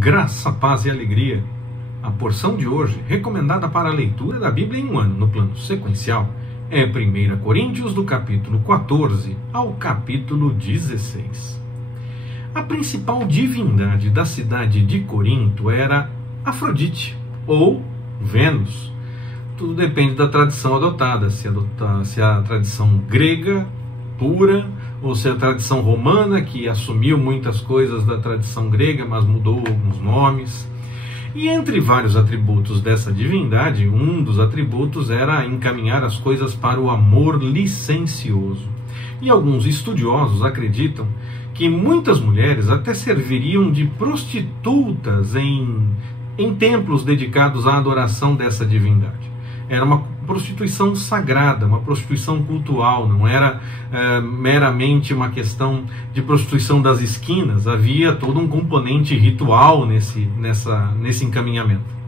Graça, paz e alegria. A porção de hoje, recomendada para a leitura da Bíblia em um ano, no plano sequencial, é 1 Coríntios, do capítulo 14 ao capítulo 16. A principal divindade da cidade de Corinto era Afrodite, ou Vênus. Tudo depende da tradição adotada, se a tradição grega pura, ou se a tradição romana, que assumiu muitas coisas da tradição grega, mas mudou alguns nomes. E entre vários atributos dessa divindade, um dos atributos era encaminhar as coisas para o amor licencioso. E alguns estudiosos acreditam que muitas mulheres até serviriam de prostitutas em templos dedicados à adoração dessa divindade. Era uma prostituição sagrada, uma prostituição cultual, não era meramente uma questão de prostituição das esquinas, havia todo um componente ritual nesse encaminhamento.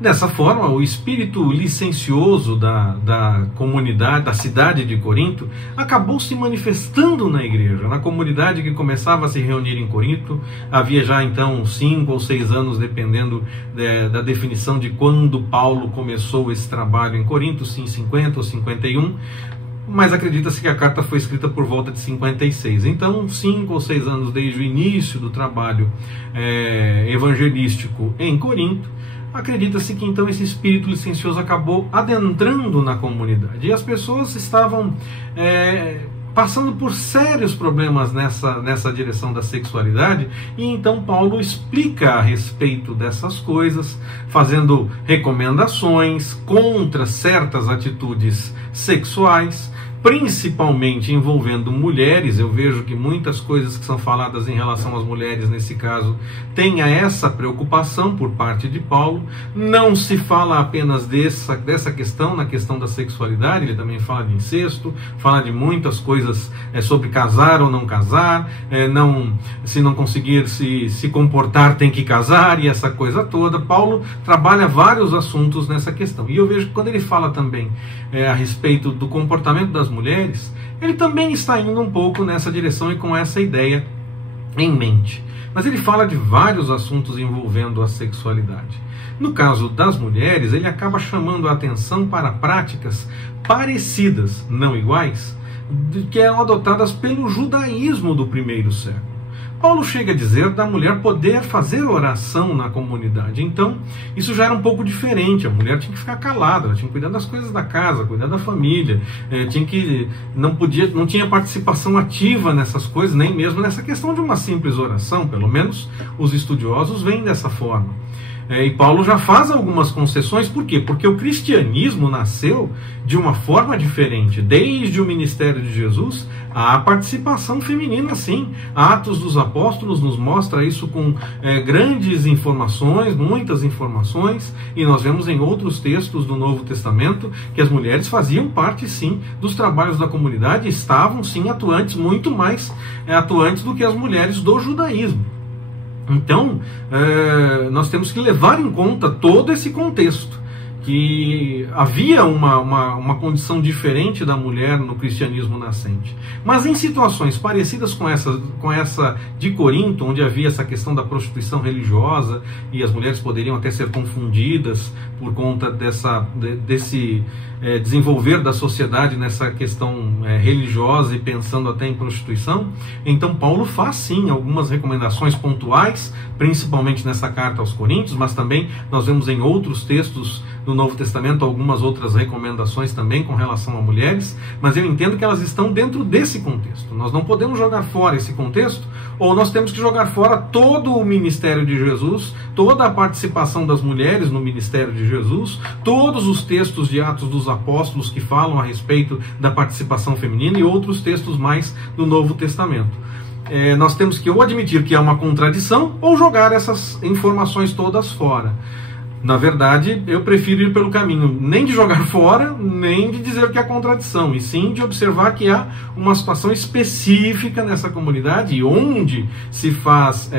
Dessa forma, o espírito licencioso da comunidade, da cidade de Corinto, acabou se manifestando na igreja, na comunidade que começava a se reunir em Corinto. Havia já então 5 ou 6 anos, dependendo da definição de quando Paulo começou esse trabalho em Corinto, se em 50 ou 51, mas acredita-se que a carta foi escrita por volta de 56. Então, 5 ou 6 anos desde o início do trabalho evangelístico em Corinto, acredita-se que então esse espírito licencioso acabou adentrando na comunidade. E as pessoas estavam passando por sérios problemas nessa direção da sexualidade, e então Paulo explica a respeito dessas coisas, fazendo recomendações contra certas atitudes sexuais, principalmente envolvendo mulheres. Eu vejo que muitas coisas que são faladas em relação às mulheres, nesse caso, tem essa preocupação por parte de Paulo. Não se fala apenas dessa questão, na questão da sexualidade, ele também fala de incesto, fala de muitas coisas sobre casar ou não casar, se não conseguir se comportar tem que casar, e essa coisa toda. Paulo trabalha vários assuntos nessa questão. E eu vejo que quando ele fala também a respeito do comportamento das mulheres, ele também está indo um pouco nessa direção e com essa ideia em mente. Mas ele fala de vários assuntos envolvendo a sexualidade. No caso das mulheres, ele acaba chamando a atenção para práticas parecidas, não iguais, que eram adotadas pelo judaísmo do primeiro século. Paulo chega a dizer da mulher poder fazer oração na comunidade. Então, isso já era um pouco diferente. A mulher tinha que ficar calada, ela tinha que cuidar das coisas da casa, cuidar da família, não tinha participação ativa nessas coisas, nem mesmo nessa questão de uma simples oração. Pelo menos os estudiosos veem dessa forma. E Paulo já faz algumas concessões. Por quê? Porque o cristianismo nasceu de uma forma diferente. Desde o ministério de Jesus, há a participação feminina, sim. Atos dos Apóstolos nos mostra isso com grandes informações, muitas informações, e nós vemos em outros textos do Novo Testamento que as mulheres faziam parte, sim, dos trabalhos da comunidade, estavam, sim, atuantes, muito mais atuantes do que as mulheres do judaísmo. Então, nós temos que levar em conta todo esse contexto, que havia uma condição diferente da mulher no cristianismo nascente. Mas em situações parecidas com essa de Corinto, onde havia essa questão da prostituição religiosa, e as mulheres poderiam até ser confundidas por conta desse desenvolver da sociedade nessa questão religiosa e pensando até em prostituição, então Paulo faz sim algumas recomendações pontuais, principalmente nessa carta aos Coríntios, mas também nós vemos em outros textos do Novo Testamento algumas outras recomendações também com relação a mulheres, mas eu entendo que elas estão dentro desse contexto. Nós não podemos jogar fora esse contexto, ou nós temos que jogar fora todo o ministério de Jesus, toda a participação das mulheres no ministério de Jesus, todos os textos de Atos dos Apóstolos que falam a respeito da participação feminina e outros textos mais do Novo Testamento. Nós temos que ou admitir que há uma contradição ou jogar essas informações todas fora. Na verdade, eu prefiro ir pelo caminho nem de jogar fora, nem de dizer que há contradição, e sim de observar que há uma situação específica nessa comunidade, e onde se faz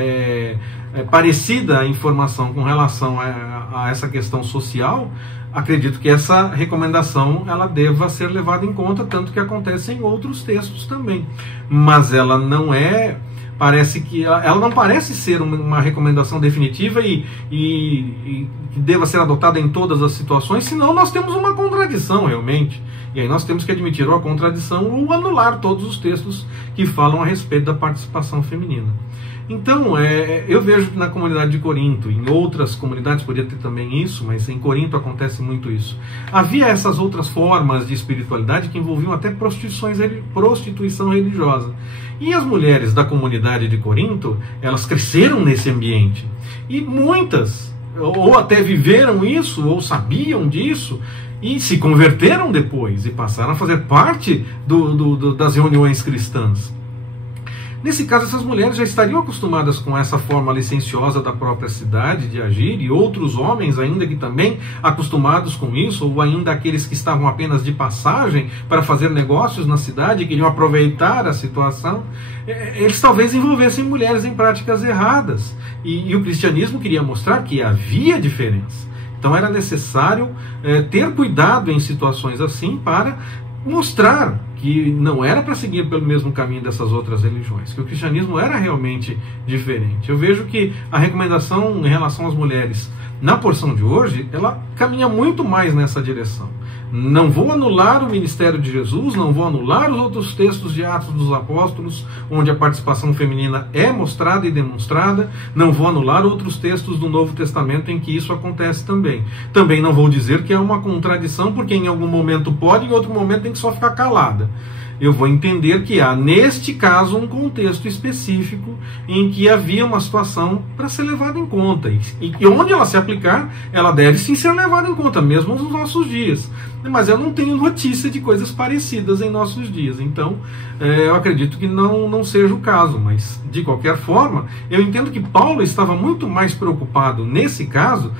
parecida a informação com relação a essa questão social. Acredito que essa recomendação ela deva ser levada em conta, tanto que acontece em outros textos também. Mas ela não é parece que ela não parece ser uma recomendação definitiva e que deva ser adotada em todas as situações, senão nós temos uma contradição realmente. E aí nós temos que admitir ou a contradição ou anular todos os textos que falam a respeito da participação feminina. Então, eu vejo que na comunidade de Corinto, em outras comunidades poderia ter também isso, mas em Corinto acontece muito isso. Havia essas outras formas de espiritualidade que envolviam até prostituição religiosa. E as mulheres da comunidade de Corinto, elas cresceram nesse ambiente. E muitas, ou até viveram isso, ou sabiam disso, e se converteram depois, e passaram a fazer parte das reuniões cristãs. Nesse caso, essas mulheres já estariam acostumadas com essa forma licenciosa da própria cidade de agir, e outros homens ainda que também acostumados com isso, ou ainda aqueles que estavam apenas de passagem para fazer negócios na cidade e queriam aproveitar a situação, eles talvez envolvessem mulheres em práticas erradas. E o cristianismo queria mostrar que havia diferença. Então era necessário ter cuidado em situações assim para mostrar que não era para seguir pelo mesmo caminho dessas outras religiões, que o cristianismo era realmente diferente. Eu vejo que a recomendação em relação às mulheres na porção de hoje, ela caminha muito mais nessa direção. Não vou anular o ministério de Jesus, não vou anular os outros textos de Atos dos Apóstolos, onde a participação feminina é mostrada e demonstrada, não vou anular outros textos do Novo Testamento em que isso acontece também. Também não vou dizer que é uma contradição, porque em algum momento pode, em outro momento tem que só ficar calada. Eu vou entender que há, neste caso, um contexto específico em que havia uma situação para ser levada em conta. E onde ela se aplicar, ela deve sim ser levada em conta, mesmo nos nossos dias. Mas eu não tenho notícia de coisas parecidas em nossos dias. Então, eu acredito que não seja o caso. Mas, de qualquer forma, eu entendo que Paulo estava muito mais preocupado, nesse caso,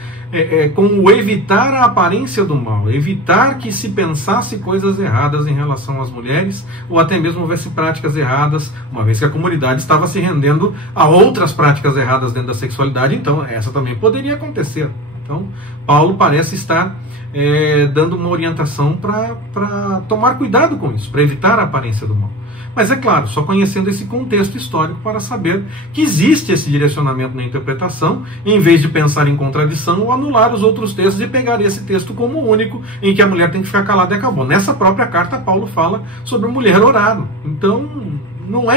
com o evitar a aparência do mal, evitar que se pensasse coisas erradas em relação às mulheres, ou até mesmo houvesse práticas erradas, uma vez que a comunidade estava se rendendo a outras práticas erradas dentro da sexualidade, então essa também poderia acontecer. Então, Paulo parece estar dando uma orientação para tomar cuidado com isso, para evitar a aparência do mal. Mas é claro, só conhecendo esse contexto histórico para saber que existe esse direcionamento na interpretação, em vez de pensar em contradição ou anular os outros textos e pegar esse texto como único, em que a mulher tem que ficar calada e acabou. Nessa própria carta, Paulo fala sobre a mulher orar. Então, não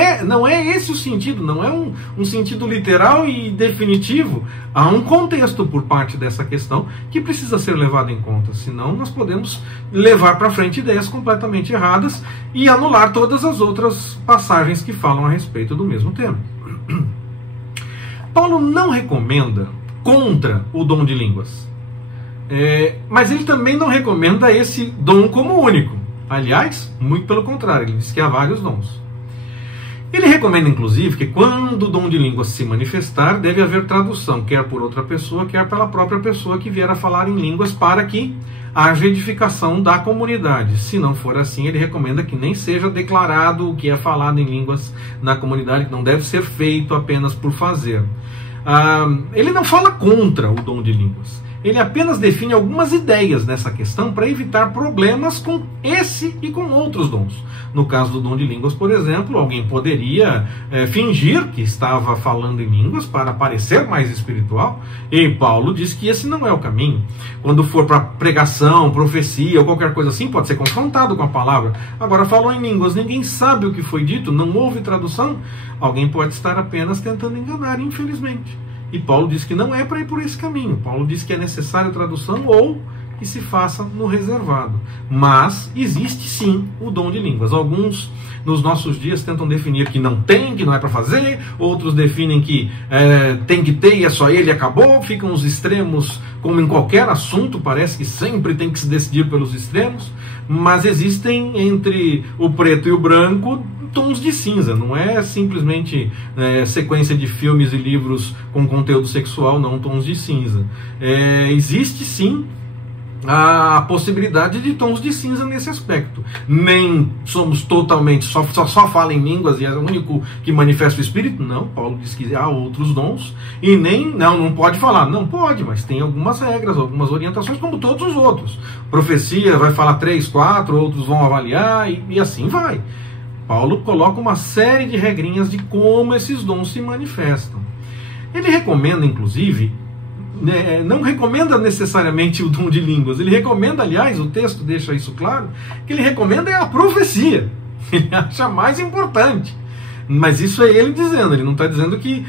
é esse o sentido, não é um sentido literal e definitivo. Há um contexto por parte dessa questão que precisa ser levado em conta, senão nós podemos levar para frente ideias completamente erradas e anular todas as outras passagens que falam a respeito do mesmo tema. Paulo não recomenda contra o dom de línguas, mas ele também não recomenda esse dom como único. Aliás, muito pelo contrário, ele diz que há vários dons. Ele recomenda, inclusive, que quando o dom de línguas se manifestar, deve haver tradução, quer por outra pessoa, quer pela própria pessoa que vier a falar em línguas, para que haja edificação da comunidade. Se não for assim, ele recomenda que nem seja declarado o que é falado em línguas na comunidade, que não deve ser feito apenas por fazer. Ele não fala contra o dom de línguas. Ele apenas define algumas ideias nessa questão para evitar problemas com esse e com outros dons. No caso do dom de línguas, por exemplo, alguém poderia fingir que estava falando em línguas para parecer mais espiritual, e Paulo diz que esse não é o caminho. Quando for para pregação, profecia ou qualquer coisa assim, pode ser confrontado com a palavra. Agora, falou em línguas, ninguém sabe o que foi dito, não houve tradução, alguém pode estar apenas tentando enganar, infelizmente. E Paulo diz que não é para ir por esse caminho. Paulo diz que é necessário tradução ou que se faça no reservado. Mas existe sim o dom de línguas. Alguns nos nossos dias tentam definir que não tem, que não é para fazer. Outros definem que tem que ter e é só ele e acabou. Ficam os extremos, como em qualquer assunto, parece que sempre tem que se decidir pelos extremos. Mas existem entre o preto e o branco tons de cinza, não é simplesmente sequência de filmes e livros com conteúdo sexual, não, tons de cinza. Existe sim a possibilidade de tons de cinza nesse aspecto. Nem somos totalmente, só fala em línguas e é o único que manifesta o Espírito. Não, Paulo diz que há outros dons. E nem, não pode falar. Não pode, mas tem algumas regras, algumas orientações, como todos os outros. Profecia vai falar 3, 4, outros vão avaliar e assim vai. Paulo coloca uma série de regrinhas de como esses dons se manifestam. Ele recomenda, inclusive, não recomenda necessariamente o dom de línguas, ele recomenda, aliás, o texto deixa isso claro, que ele recomenda é a profecia, ele acha mais importante. Mas isso é ele dizendo, ele não está dizendo que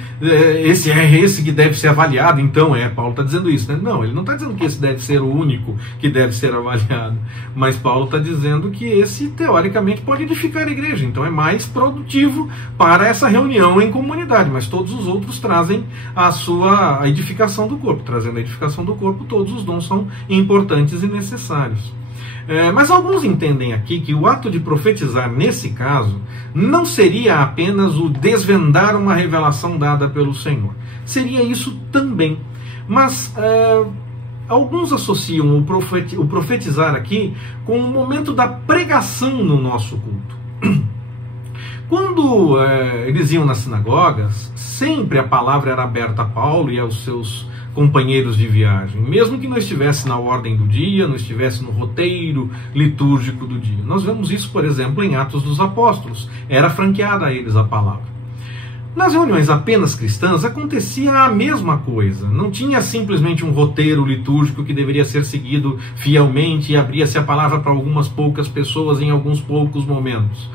esse é esse que deve ser avaliado, então Paulo está dizendo isso, né? Não, ele não está dizendo que esse deve ser o único que deve ser avaliado, mas Paulo está dizendo que esse, teoricamente, pode edificar a igreja, então é mais produtivo para essa reunião em comunidade, mas todos os outros trazem a edificação do corpo, trazendo a edificação do corpo, todos os dons são importantes e necessários. Mas alguns entendem aqui que o ato de profetizar, nesse caso, não seria apenas o desvendar uma revelação dada pelo Senhor. Seria isso também. Mas alguns associam o profetizar aqui com o momento da pregação no nosso culto. Quando eles iam nas sinagogas, sempre a palavra era aberta a Paulo e aos seus companheiros de viagem, mesmo que não estivesse na ordem do dia, não estivesse no roteiro litúrgico do dia. Nós vemos isso, por exemplo, em Atos dos Apóstolos. Era franqueada a eles a palavra. Nas reuniões apenas cristãs acontecia a mesma coisa. Não tinha simplesmente um roteiro litúrgico que deveria ser seguido fielmente e abria-se a palavra para algumas poucas pessoas em alguns poucos momentos.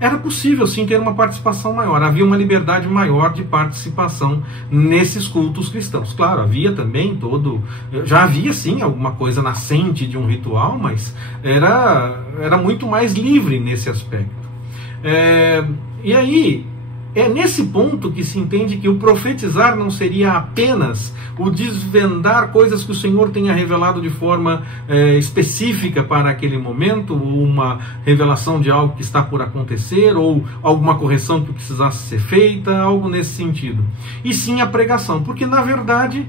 Era possível, sim, ter uma participação maior. Havia uma liberdade maior de participação nesses cultos cristãos. Claro, havia também já havia, sim, alguma coisa nascente de um ritual, mas era muito mais livre nesse aspecto. E aí, é nesse ponto que se entende que o profetizar não seria apenas o desvendar coisas que o Senhor tenha revelado de forma específica para aquele momento, ou uma revelação de algo que está por acontecer, ou alguma correção que precisasse ser feita, algo nesse sentido. E sim a pregação, porque na verdade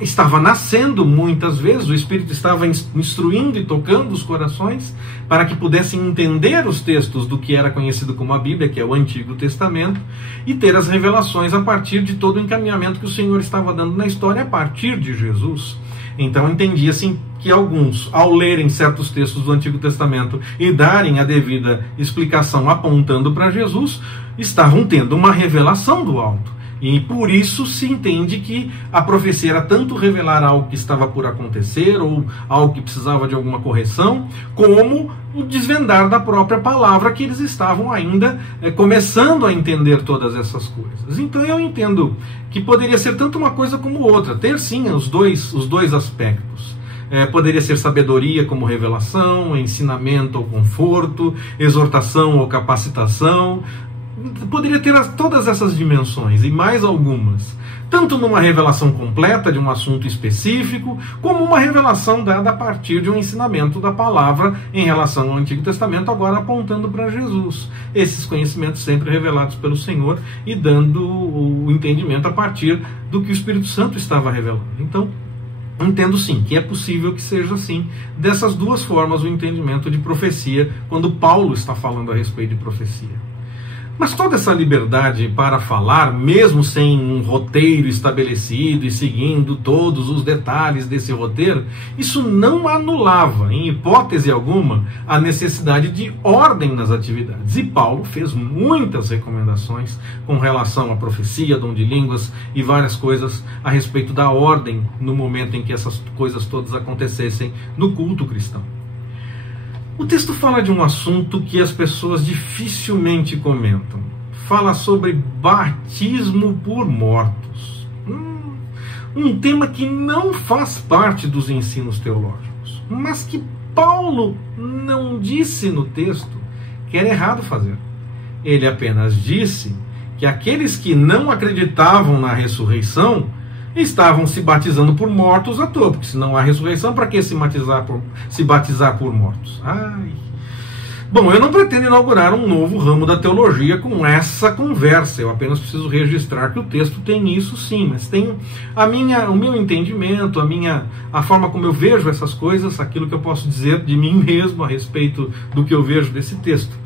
estava nascendo muitas vezes, o Espírito estava instruindo e tocando os corações para que pudessem entender os textos do que era conhecido como a Bíblia, que é o Antigo Testamento, e ter as revelações a partir de todo o encaminhamento que o Senhor estava dando na história a partir de Jesus. Então entendia-se que alguns, ao lerem certos textos do Antigo Testamento e darem a devida explicação apontando para Jesus, estavam tendo uma revelação do alto. E por isso se entende que a profecia era tanto revelar algo que estava por acontecer, ou algo que precisava de alguma correção, como o desvendar da própria palavra, que eles estavam ainda começando a entender todas essas coisas. Então eu entendo que poderia ser tanto uma coisa como outra, ter sim os dois aspectos. Poderia ser sabedoria como revelação, ensinamento ou conforto, exortação ou capacitação. Poderia ter todas essas dimensões e mais algumas, tanto numa revelação completa de um assunto específico, como uma revelação dada a partir de um ensinamento da palavra em relação ao Antigo Testamento, agora apontando para Jesus. Esses conhecimentos sempre revelados pelo Senhor e dando o entendimento a partir do que o Espírito Santo estava revelando. Então, entendo sim que é possível que seja assim, dessas duas formas, o entendimento de profecia, quando Paulo está falando a respeito de profecia. Mas toda essa liberdade para falar, mesmo sem um roteiro estabelecido e seguindo todos os detalhes desse roteiro, isso não anulava, em hipótese alguma, a necessidade de ordem nas atividades. E Paulo fez muitas recomendações com relação à profecia, dom de línguas e várias coisas a respeito da ordem no momento em que essas coisas todas acontecessem no culto cristão. O texto fala de um assunto que as pessoas dificilmente comentam. Fala sobre batismo por mortos. Um tema que não faz parte dos ensinos teológicos, mas que Paulo não disse no texto que era errado fazer. Ele apenas disse que aqueles que não acreditavam na ressurreição estavam se batizando por mortos à toa, porque se não há ressurreição, para que se batizar por mortos? Bom, eu não pretendo inaugurar um novo ramo da teologia com essa conversa, eu apenas preciso registrar que o texto tem isso sim, mas tem o meu entendimento, a forma como eu vejo essas coisas, aquilo que eu posso dizer de mim mesmo a respeito do que eu vejo desse texto.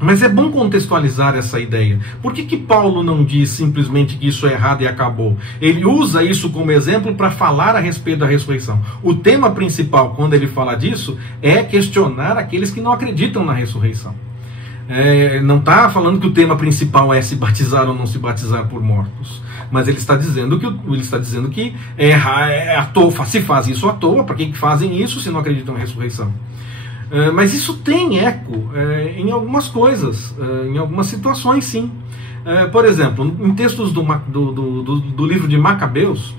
Mas é bom contextualizar essa ideia. Por que Paulo não diz simplesmente que isso é errado e acabou? Ele usa isso como exemplo para falar a respeito da ressurreição. O tema principal, quando ele fala disso, é questionar aqueles que não acreditam na ressurreição. não está falando que o tema principal é se batizar ou não se batizar por mortos, mas ele está dizendo que à toa, se faz isso à toa, para que fazem isso se não acreditam na ressurreição? Mas isso tem eco em algumas coisas, em algumas situações, sim. Por exemplo, em textos do livro de Macabeus,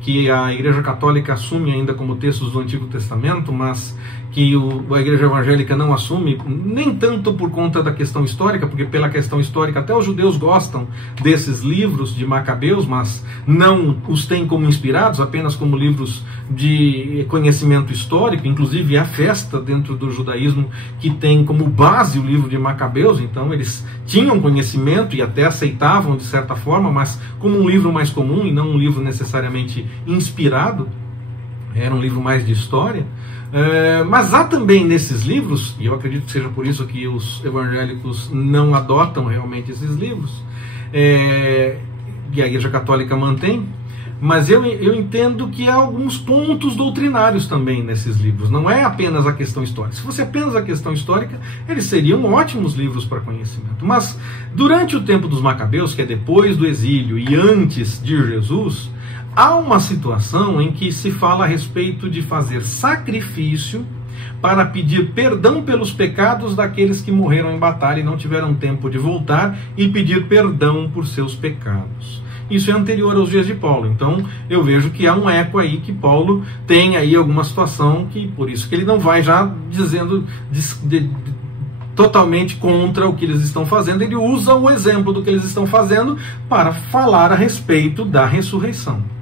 que a Igreja Católica assume ainda como textos do Antigo Testamento, mas que a Igreja Evangélica não assume, nem tanto por conta da questão histórica, porque pela questão histórica até os judeus gostam desses livros de Macabeus, mas não os têm como inspirados, apenas como livros de conhecimento histórico. Inclusive a festa dentro do judaísmo que tem como base o livro de Macabeus, então eles tinham conhecimento e até aceitavam de certa forma, mas como um livro mais comum e não um livro necessariamente inspirado, era um livro mais de história. Mas há também nesses livros, e eu acredito que seja por isso que os evangélicos não adotam realmente esses livros, que a Igreja Católica mantém, mas eu entendo que há alguns pontos doutrinários também nesses livros, não é apenas a questão histórica. Se fosse apenas a questão histórica, eles seriam ótimos livros para conhecimento. Mas durante o tempo dos Macabeus, que é depois do exílio e antes de Jesus, há uma situação em que se fala a respeito de fazer sacrifício para pedir perdão pelos pecados daqueles que morreram em batalha e não tiveram tempo de voltar e pedir perdão por seus pecados. Isso é anterior aos dias de Paulo, então eu vejo que há um eco aí que Paulo tem aí alguma situação que, por isso que ele não vai já dizendo totalmente contra o que eles estão fazendo, ele usa o exemplo do que eles estão fazendo para falar a respeito da ressurreição.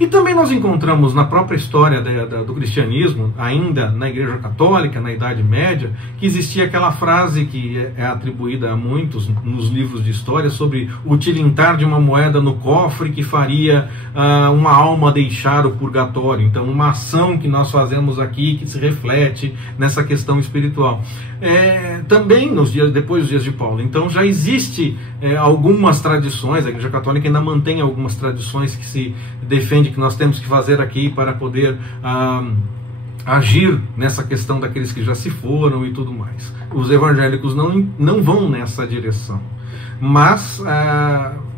E também nós encontramos na própria história do cristianismo, ainda na Igreja Católica, na Idade Média, que existia aquela frase que é atribuída a muitos nos livros de história sobre o tilintar de uma moeda no cofre que faria uma alma deixar o purgatório. Então, uma ação que nós fazemos aqui que se reflete nessa questão espiritual. Também depois dos dias de Paulo. Então já existe algumas tradições, a Igreja Católica ainda mantém algumas tradições que se defende que nós temos que fazer aqui para poder agir nessa questão daqueles que já se foram e tudo mais. Os evangélicos não vão nessa direção. Mas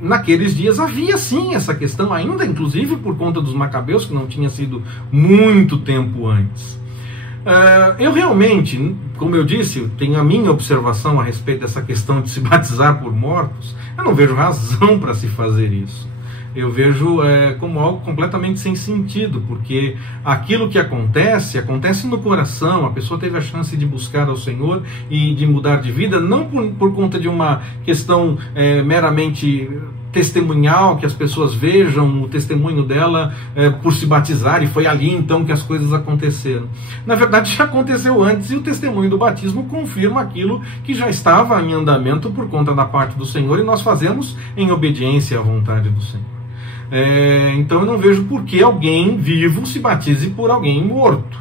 naqueles dias havia sim essa questão, ainda inclusive por conta dos Macabeus, que não tinha sido muito tempo antes. Eu realmente, como eu disse, tenho a minha observação a respeito dessa questão de se batizar por mortos. Eu não vejo razão para se fazer isso. Eu vejo como algo completamente sem sentido, porque aquilo que acontece no coração. A pessoa teve a chance de buscar ao Senhor e de mudar de vida, não por conta de uma questão meramente testemunhal, que as pessoas vejam o testemunho dela por se batizar, e foi ali então que as coisas aconteceram. Na verdade já aconteceu antes, e o testemunho do batismo confirma aquilo que já estava em andamento por conta da parte do Senhor, e nós fazemos em obediência à vontade do Senhor. Então eu não vejo por que alguém vivo se batize por alguém morto.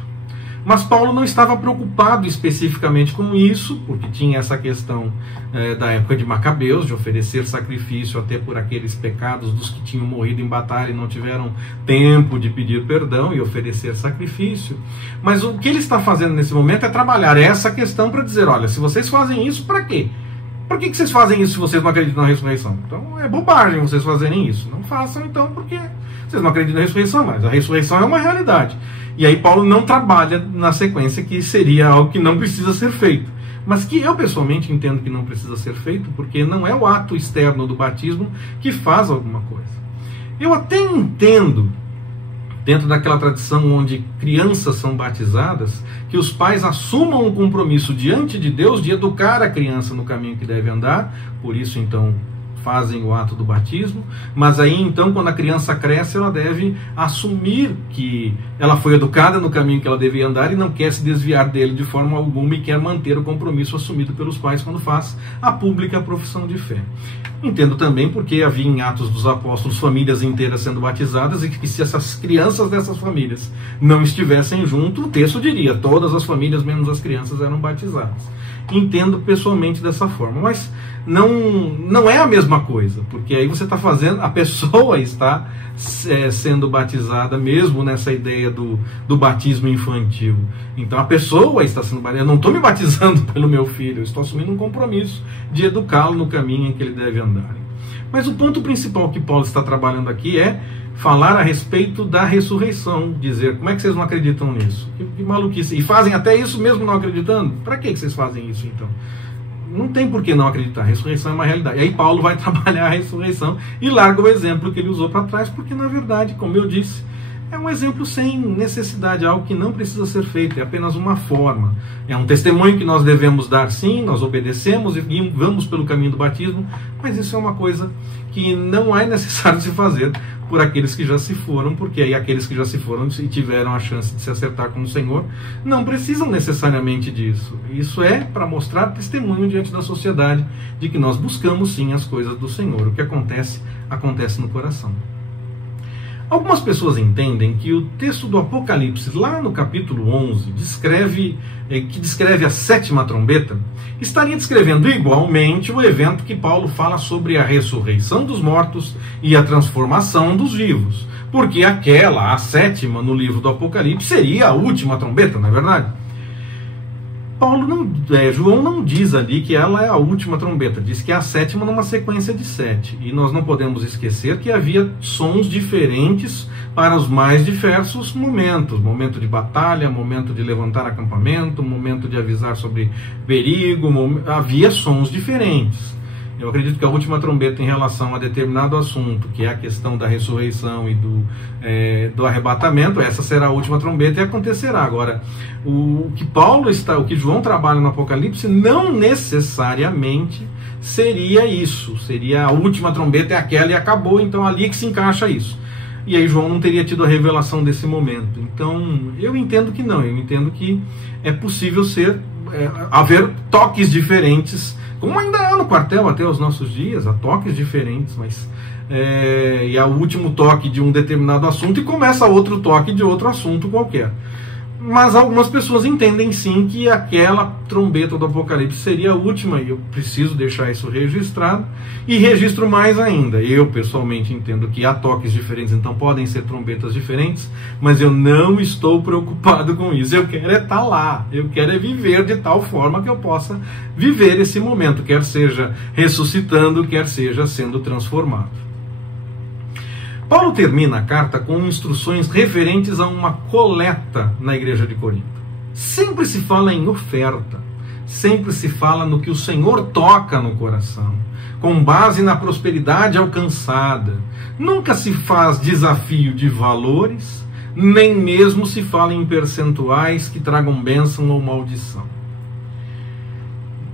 Mas Paulo não estava preocupado especificamente com isso, porque tinha essa questão da época de Macabeus, de oferecer sacrifício até por aqueles pecados dos que tinham morrido em batalha e não tiveram tempo de pedir perdão e oferecer sacrifício. Mas o que ele está fazendo nesse momento é trabalhar essa questão para dizer, olha, se vocês fazem isso, para quê? Por que vocês fazem isso se vocês não acreditam na ressurreição? Então é bobagem vocês fazerem isso. Não façam então, porque vocês não acreditam na ressurreição, mas a ressurreição é uma realidade. E aí Paulo não trabalha na sequência que seria algo que não precisa ser feito. Mas que eu pessoalmente entendo que não precisa ser feito, porque não é o ato externo do batismo que faz alguma coisa. Eu até entendo, dentro daquela tradição onde crianças são batizadas, que os pais assumam um compromisso diante de Deus de educar a criança no caminho que deve andar, por isso então fazem o ato do batismo, mas aí então quando a criança cresce ela deve assumir que ela foi educada no caminho que ela devia andar e não quer se desviar dele de forma alguma e quer manter o compromisso assumido pelos pais quando faz a pública profissão de fé. Entendo também porque havia em Atos dos Apóstolos famílias inteiras sendo batizadas, e que se essas crianças dessas famílias não estivessem junto, o texto diria, todas as famílias menos as crianças eram batizadas. entendo pessoalmente dessa forma, mas não é a mesma coisa, porque aí você está fazendo, a pessoa está sendo batizada mesmo nessa ideia do batismo infantil. Então a pessoa está sendo batizada. Eu não estou me batizando pelo meu filho, eu estou assumindo um compromisso de educá-lo no caminho em que ele deve andar. Mas o ponto principal que Paulo está trabalhando aqui é falar a respeito da ressurreição, dizer, como é que vocês não acreditam nisso? Que maluquice. E fazem até isso mesmo não acreditando? Para que vocês fazem isso então? Não tem por que não acreditar, a ressurreição é uma realidade. E aí Paulo vai trabalhar a ressurreição e larga o exemplo que ele usou para trás, porque na verdade, como eu disse, é um exemplo sem necessidade, algo que não precisa ser feito, é apenas uma forma. É um testemunho que nós devemos dar, sim, nós obedecemos e vamos pelo caminho do batismo, mas isso é uma coisa que não é necessário se fazer por aqueles que já se foram, porque aí aqueles que já se foram e tiveram a chance de se acertar com o Senhor, não precisam necessariamente disso. Isso é para mostrar testemunho diante da sociedade de que nós buscamos sim as coisas do Senhor. O que acontece, acontece no coração. Algumas pessoas entendem que o texto do Apocalipse, lá no capítulo 11, que descreve a 7ª trombeta, estaria descrevendo igualmente o evento que Paulo fala sobre a ressurreição dos mortos e a transformação dos vivos. Porque a 7ª no livro do Apocalipse, seria a última trombeta, não é verdade? João não diz ali que ela é a última trombeta, diz que é a 7ª numa sequência de 7. E nós não podemos esquecer que havia sons diferentes para os mais diversos momentos. Momento de batalha, momento de levantar acampamento, momento de avisar sobre perigo, havia sons diferentes. Eu acredito que a última trombeta em relação a determinado assunto, que é a questão da ressurreição e do arrebatamento, essa será a última trombeta e acontecerá. Agora, o que João trabalha no Apocalipse não necessariamente seria isso. Seria a última trombeta é aquela e acabou, então ali que se encaixa isso. E aí João não teria tido a revelação desse momento. Então, eu entendo que não. Eu entendo que é possível haver toques diferentes, como ainda há no quartel até os nossos dias, há toques diferentes, mas e é o último toque de um determinado assunto e começa outro toque de outro assunto qualquer. Mas algumas pessoas entendem sim que aquela trombeta do Apocalipse seria a última, e eu preciso deixar isso registrado, e registro mais ainda. Eu pessoalmente entendo que há toques diferentes, então podem ser trombetas diferentes, mas eu não estou preocupado com isso. Eu quero estar lá, eu quero viver de tal forma que eu possa viver esse momento, quer seja ressuscitando, quer seja sendo transformado. Paulo termina a carta com instruções referentes a uma coleta na igreja de Corinto. Sempre se fala em oferta, sempre se fala no que o Senhor toca no coração, com base na prosperidade alcançada. Nunca se faz desafio de valores, nem mesmo se fala em percentuais que tragam bênção ou maldição.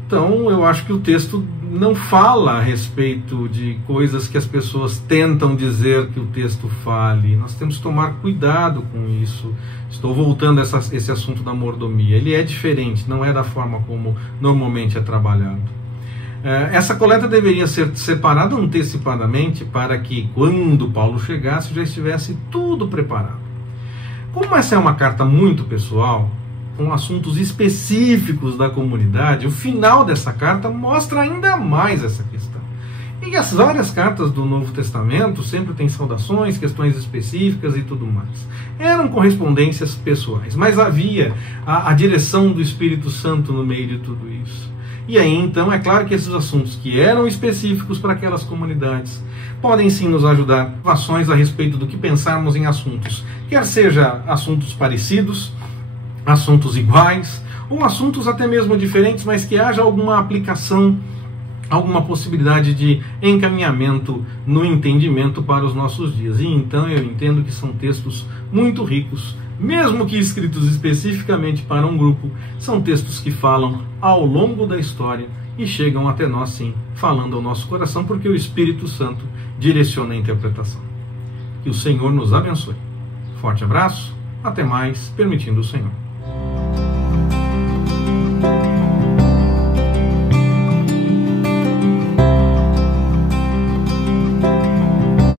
Então, eu acho que o texto não fala a respeito de coisas que as pessoas tentam dizer que o texto fale. Nós temos que tomar cuidado com isso. Estou voltando a esse assunto da mordomia. Ele é diferente, não é da forma como normalmente é trabalhado. Essa coleta deveria ser separada antecipadamente para que, quando Paulo chegasse, já estivesse tudo preparado. Como essa é uma carta muito pessoal, com assuntos específicos da comunidade, o final dessa carta mostra ainda mais essa questão. E as várias cartas do Novo Testamento sempre têm saudações, questões específicas e tudo mais. Eram correspondências pessoais, mas havia a direção do Espírito Santo no meio de tudo isso. E aí, então, é claro que esses assuntos que eram específicos para aquelas comunidades podem sim nos ajudar ações a respeito do que pensarmos em assuntos, quer seja assuntos parecidos, assuntos iguais, ou assuntos até mesmo diferentes, mas que haja alguma aplicação, alguma possibilidade de encaminhamento no entendimento para os nossos dias. E então eu entendo que são textos muito ricos, mesmo que escritos especificamente para um grupo, são textos que falam ao longo da história e chegam até nós sim, falando ao nosso coração, porque o Espírito Santo direciona a interpretação. Que o Senhor nos abençoe. Forte abraço, até mais, permitindo o Senhor.